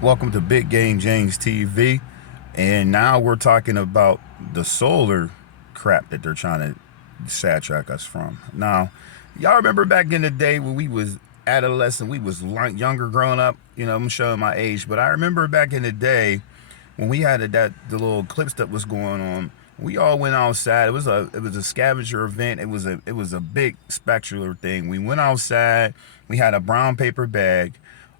Welcome to Big Game James TV. And now we're talking about the solar crap that they're trying to sidetrack us from. Now, y'all remember back in the day when we was adolescent, we was younger growing up. I'm showing my age, but I remember back in the day when we had the little eclipse that was going on. We all went outside. It was a scavenger event. It was a big spectacular thing. We went outside. We had a brown paper bag.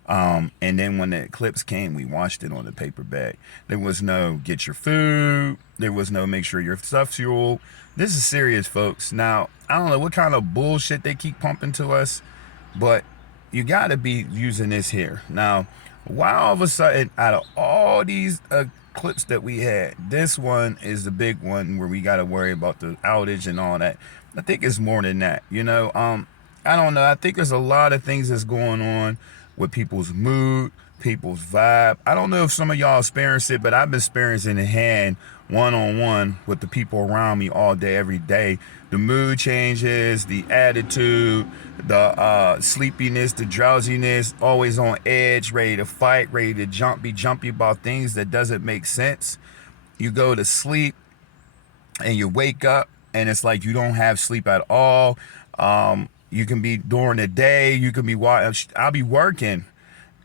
And then when the eclipse came, we washed it on the paper bag. There was no get your food. There was no make sure your stuff's fuel. This is serious, folks. Now, I don't know what kind of bullshit they keep pumping to us, but you got to be using this here. Now, why all of a sudden, out of all these clips that we had, this one is the big one where we got to worry about the outage and all that. I think it's more than that. I don't know. I think there's a lot of things that's going on with people's mood, people's vibe. I don't know if some of y'all experience it, but I've been experiencing it hand one on one with the people around me all day, every day. The mood changes, the attitude, the sleepiness, the drowsiness, always on edge, ready to fight, ready to be jumpy about things that doesn't make sense. You go to sleep and you wake up and it's like you don't have sleep at all. You can be during the day, you can be I'll be working,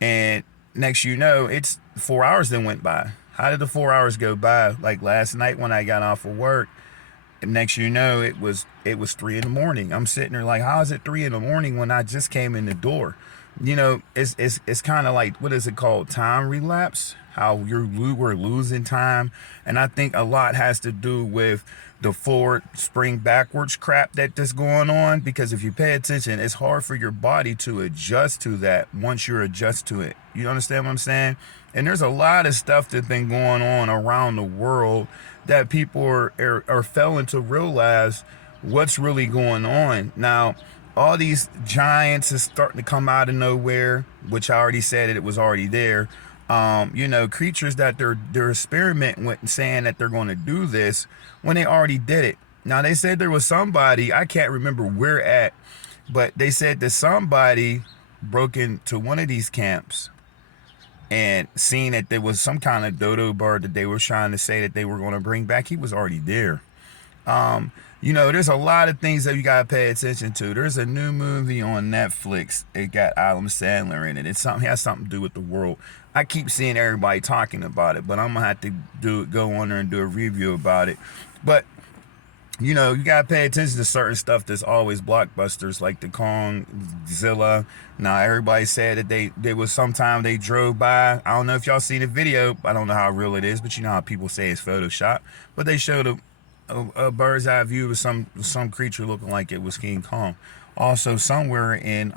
and next you know, it's 4 hours that went by. How did the 4 hours go by? Like last night when I got off of work, and next you know, it was 3 in the morning. I'm sitting there like, how is it 3 in the morning when I just came in the door? It's kind of like, what is it called? Time relapse. How we're losing time, and I think a lot has to do with the forward spring backwards crap that's going on. Because if you pay attention, it's hard for your body to adjust to that once you're adjust to it. You understand what I'm saying? And there's a lot of stuff that's been going on around the world that people are failing to realize what's really going on now. All these giants is starting to come out of nowhere, which I already said it was already there. Creatures that they're experimenting with and saying that they're going to do this when they already did it. Now they said there was somebody, I can't remember where at, but they said that somebody broke into one of these camps and seen that there was some kind of dodo bird that they were trying to say that they were going to bring back. He was already there. There's a lot of things that you gotta pay attention to. There's a new movie on Netflix. It got Adam Sandler in it. It has something to do with the world. I keep seeing everybody talking about it, but I'm gonna have to go on there and do a review about it. But you gotta pay attention to certain stuff that's always blockbusters, like the Kongzilla. Now everybody said that there was sometime they drove by. I don't know if y'all seen the video. I don't know how real it is, but you know how people say it's Photoshop. But they showed a bird's eye view of some creature looking like it was King Kong. Also, somewhere in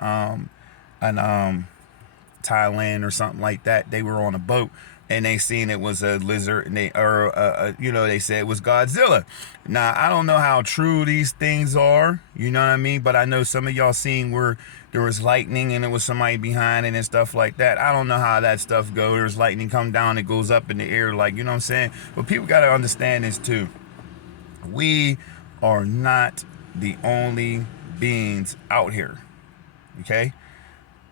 Thailand or something like that, they were on a boat and they seen it was a lizard, and they said it was Godzilla. Now I don't know how true these things are, you know what I mean, but I know some of y'all seen where there was lightning and there was somebody behind it and stuff like that. I don't know how that stuff goes. There's lightning come down, it goes up in the air, like, you know what I'm saying. But people got to understand this too. We are not the only beings out here. Okay?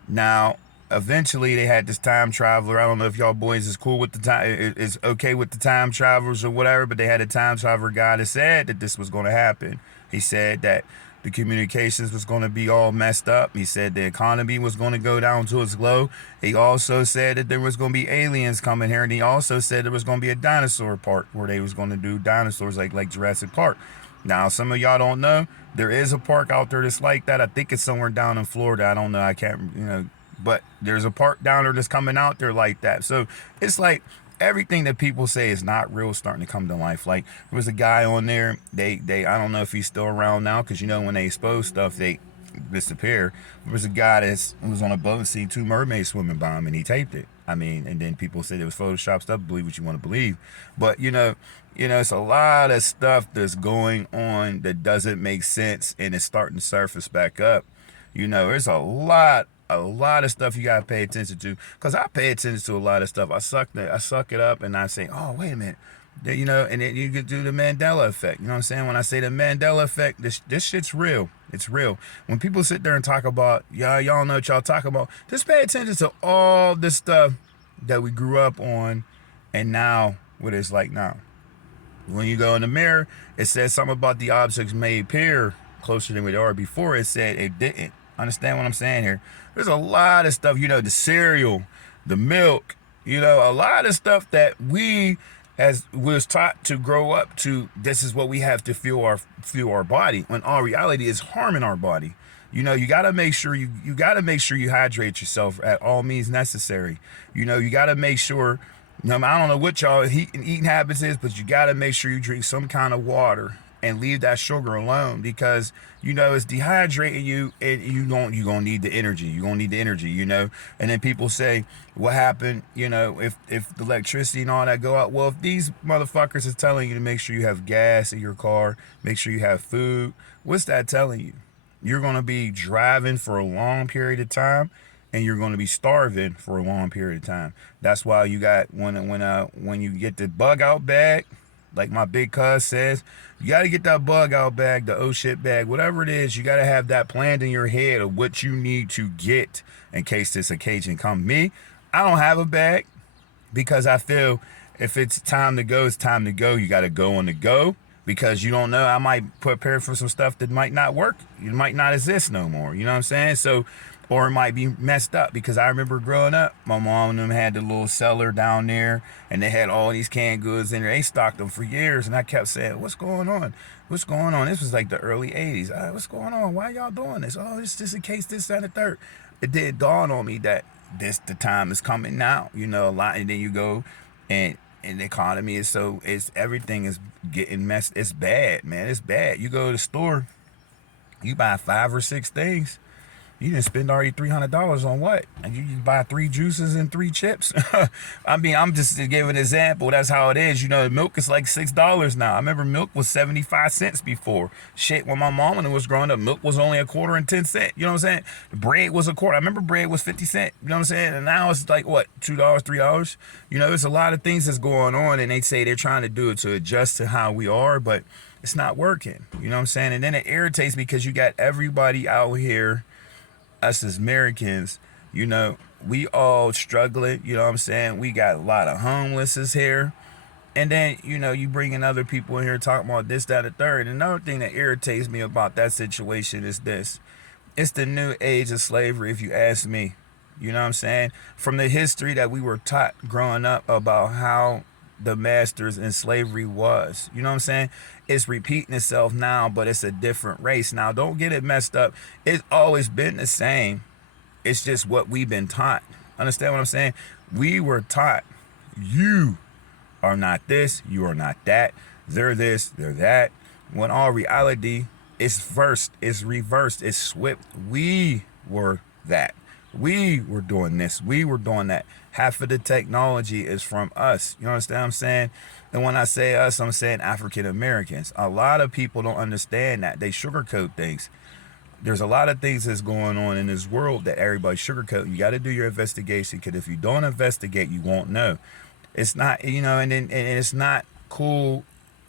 Now, eventually they had this time traveler. I don't know if y'all boys is cool with the time, is okay with the time travelers or whatever, but they had a time traveler guy that said that this was going to happen. He said that the communications was going to be all messed up. He said the economy was going to go down to its low. He also said that there was going to be aliens coming here, and he also said there was going to be a dinosaur park where they was going to do dinosaurs like Jurassic Park. Now, some of y'all don't know, there is a park out there that's like that. I think it's somewhere down in Florida. I don't know. I can't, but there's a park down there that's coming out there like that. So it's like everything that people say is not real starting to come to life. Like there was a guy on there. They I don't know if he's still around now, because when they expose stuff, they disappear. There was a guy that was on a boat and seen two mermaids swimming by him, and he taped it. I mean, and then people said it was Photoshop stuff. Believe what you want to believe, but it's a lot of stuff that's going on that doesn't make sense, and it's starting to surface back up. There's a lot of stuff you gotta pay attention to, because I pay attention to a lot of stuff. I suck it up, and I say, oh, wait a minute. And then you could do the Mandela effect. You know what I'm saying? When I say the Mandela effect, this shit's real. It's real. When people sit there and talk about, y'all know what y'all talk about, just pay attention to all this stuff that we grew up on, and now what it's like now. When you go in the mirror, it says something about the objects may appear closer than they are. Before it said it didn't. Understand what I'm saying here? There's a lot of stuff, the cereal, the milk, a lot of stuff that we as was taught to grow up to. This is what we have to fuel our body. When all reality is harming our body. You gotta make sure you gotta make sure you hydrate yourself at all means necessary. You gotta make sure. I don't know what y'all eating habits is, but you got to make sure you drink some kind of water and leave that sugar alone, because it's dehydrating you, and you're gonna need the energy. You're gonna need the energy, And then people say, what happened, if the electricity and all that go out? Well, if these motherfuckers is telling you to make sure you have gas in your car, make sure you have food, what's that telling you? You're gonna be driving for a long period of time, and you're going to be starving for a long period of time. That's why you got when you get the bug out bag, like my big cuz says, you got to get that bug out bag, the oh shit bag, whatever it is. You got to have that planned in your head of what you need to get in case this occasion comes. Me, I don't have a bag, because I feel if it's time to go, it's time to go. You got to go on the go, because you don't know. I might prepare for some stuff that might not work. It might not exist no more. You know what I'm saying? So, or it might be messed up, because I remember growing up, my mom and them had the little cellar down there, and they had all these canned goods in there. They stocked them for years, and I kept saying, what's going on? What's going on? This was like the early 80s. What's going on? Why y'all doing this? Oh, it's just in case this, that, and the third. It did dawn on me that the time is coming now, a lot. And then you go, and the economy is everything is getting messed. It's bad, man. It's bad. You go to the store, you buy 5 or 6 things. You didn't spend already $300 on what? And you buy 3 juices and 3 chips. I mean, I'm just to give an example. That's how it is. Milk is like $6 now. I remember milk was 75 cents before. Shit, when my mom and was growing up, milk was only $0.25 and 10 cents. You know what I'm saying? Bread was $0.25. I remember bread was 50 cents. You know what I'm saying? And now it's like what, $2, $3? There's a lot of things that's going on, and they say they're trying to do it to adjust to how we are, but it's not working. You know what I'm saying? And then it irritates me because you got everybody out here. Us as Americans, we all struggling, you know what I'm saying? We got a lot of homelesses here. And then, you bringing other people in here talking about this, that, and third. Another thing that irritates me about that situation is this. It's the new age of slavery, if you ask me. You know what I'm saying? From the history that we were taught growing up about how the masters in slavery was. You know what I'm saying? It's repeating itself now, but it's a different race. Now, don't get it messed up. It's always been the same. It's just what we've been taught. Understand what I'm saying? We were taught, you are not this, you are not that. They're this, they're that. When all reality is first, it's reversed, it's swift. We were that. We were doing this. We were doing that. Half of the technology is from us. You understand what I'm saying? And when I say us, I'm saying African Americans. A lot of people don't understand that. They sugarcoat things. There's a lot of things that's going on in this world that everybody sugarcoat. You got to do your investigation, because if you don't investigate, you won't know. It's not, and it's not cool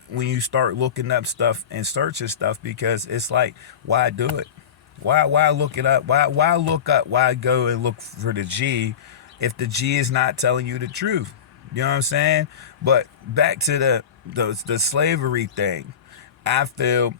when you start looking up stuff and searching stuff, because it's like, why do it? Why look it up? Why look up? Why go and look for the G if the G is not telling you the truth? You know what I'm saying? But back to the slavery thing. I feel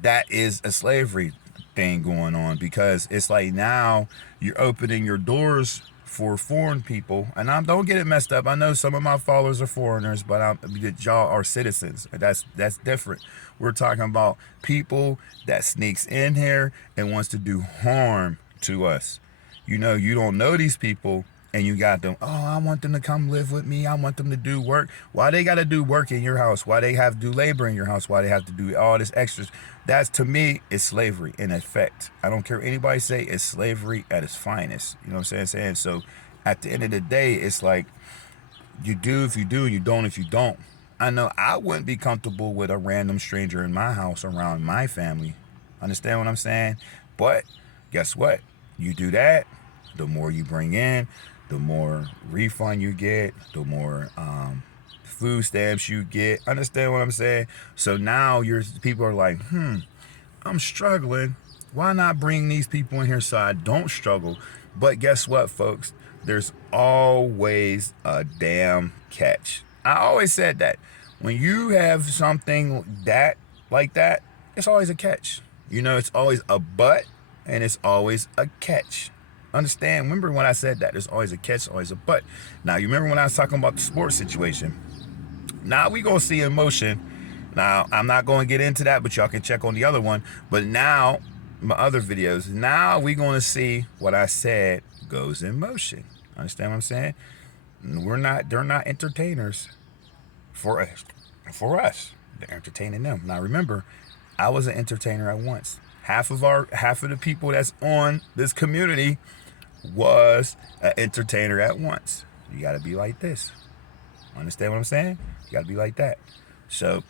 that is a slavery thing going on, because it's like now you're opening your doors for foreign people. And don't get it messed up. I know some of my followers are foreigners, but y'all are citizens. That's different. We're talking about people that sneaks in here and wants to do harm to us. You don't know these people, and you got them, oh, I want them to come live with me. I want them to do work. Why they got to do work in your house? Why they have to do labor in your house? Why they have to do all this extras? That's, to me, is slavery in effect. I don't care what anybody say, it's slavery at its finest. You know what I'm saying? So at the end of the day, it's like, you do if you do, you don't if you don't. I know I wouldn't be comfortable with a random stranger in my house around my family. Understand what I'm saying? But guess what? You do that, the more you bring in, the more refund you get, the more food stamps you get. Understand what I'm saying? So now people are like, I'm struggling. Why not bring these people in here so I don't struggle? But guess what, folks? there's always a damn catch. I always said that. When you have something that like that, it's always a catch. You know, it's always a but and it's always a catch. Understand? Remember when I said that? There's always a catch, always a but. Now, you remember when I was talking about the sports situation? Now we gonna see emotion. Now, I'm not going to get into that, but y'all can check on the other one. But now, my other videos, now we going to see what I said goes in motion. Understand what I'm saying? They're not entertainers for us. They're entertaining them. Now remember, I was an entertainer at once. Half of the people that's on this community was an entertainer at once. You got to be like this. Understand what I'm saying? You got to be like that. So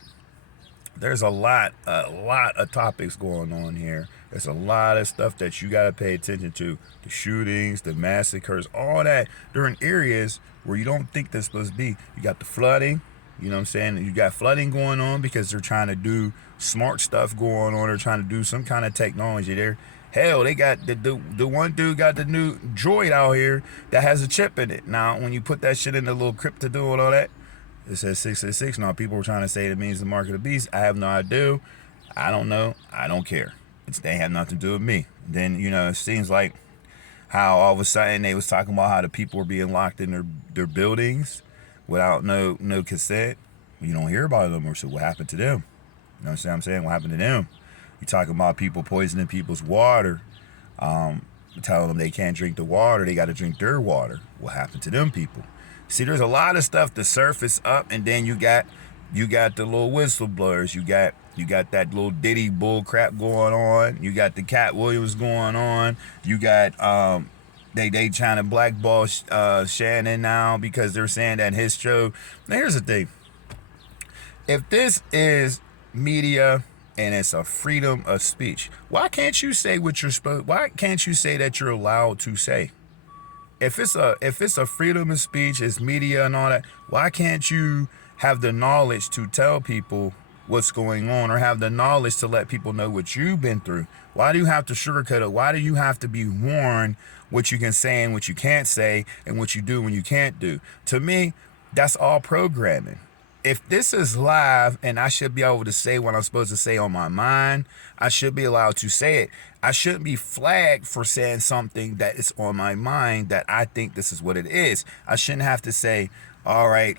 there's a lot of topics going on here. There's a lot of stuff that you got to pay attention to. The shootings, the massacres, all that. They're in areas where you don't think they're supposed to be. You got the flooding, you know what I'm saying? You got flooding going on because they're trying to do smart stuff going on. They're trying to do some kind of technology there. Hell, they got the one dude got the new droid out here that has a chip in it. Now, when you put that shit in the little crypt to do and all that, it says 666. Now, people were trying to say it means the mark of the beast. I have no idea. I don't know. I don't care. They have nothing to do with me. Then, you know, it seems like how all of a sudden they was talking about how the people were being locked in their buildings without no consent. You don't hear about them, or so what happened to them? You know what I'm saying? What happened to them? You talking about people poisoning people's water, telling them they can't drink the water, they got to drink their water. What happened to them people? See, there's a lot of stuff to surface up, and then you got the little whistleblowers. You got that little Diddy bull crap going on. You got the Cat Williams going on. You got they trying to blackball Shannon now because they're saying that his show. Now here's the thing: if this is media and it's a freedom of speech, why can't you say what you're supposed? Why can't you say that you're allowed to say? If it's a freedom of speech, it's media and all that, why can't you have the knowledge to tell people what's going on, or have the knowledge to let people know what you've been through? Why do you have to sugarcoat it? Why do you have to be warned what you can say and what you can't say, and what you do when you can't do? To me, that's all programming. If this is live and I should be able to say what I'm supposed to say on my mind, I should be allowed to say it. I shouldn't be flagged for saying something that is on my mind that I think this is what it is. I shouldn't have to say, all right,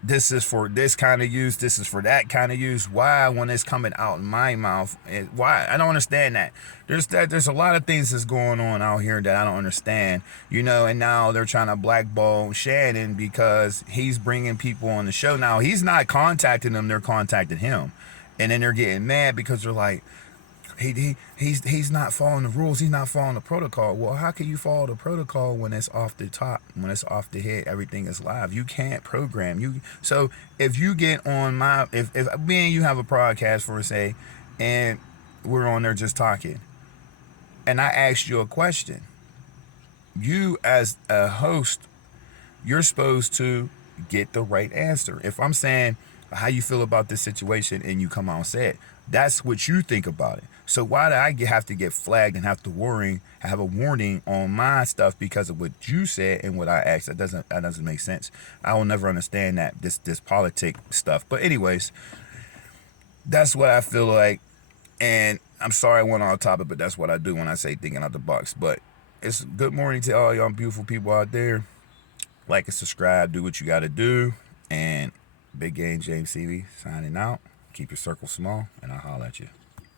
this is for this kind of use, this is for that kind of use. Why, when it's coming out in my mouth? Why? I don't understand that. There's a lot of things that's going on out here that I don't understand, you know. And now they're trying to blackball Shannon because he's bringing people on the show. Now he's not contacting them; they're contacting him, and then they're getting mad because they're like, he's not following the rules, he's not following the protocol. Well, how can you follow the protocol when it's off the top, when it's off the head, everything is live? You can't program you. So if you get on my, if me and you have a podcast, for say, and we're on there just talking, and I asked you a question, you as a host, you're supposed to get the right answer. If I'm saying how you feel about this situation and you come out and say it, that's what you think about it. So why do I have to get flagged and have a warning on my stuff because of what you said and what I asked? That doesn't make sense. I will never understand that, this politic stuff. But anyways, that's what I feel like. And I'm sorry I went on topic, but that's what I do when I say thinking out the box. But it's good morning to all y'all beautiful people out there. Like and subscribe, do what you got to do. And Big Game James TV signing out. Keep your circle small, and I'll holler at you.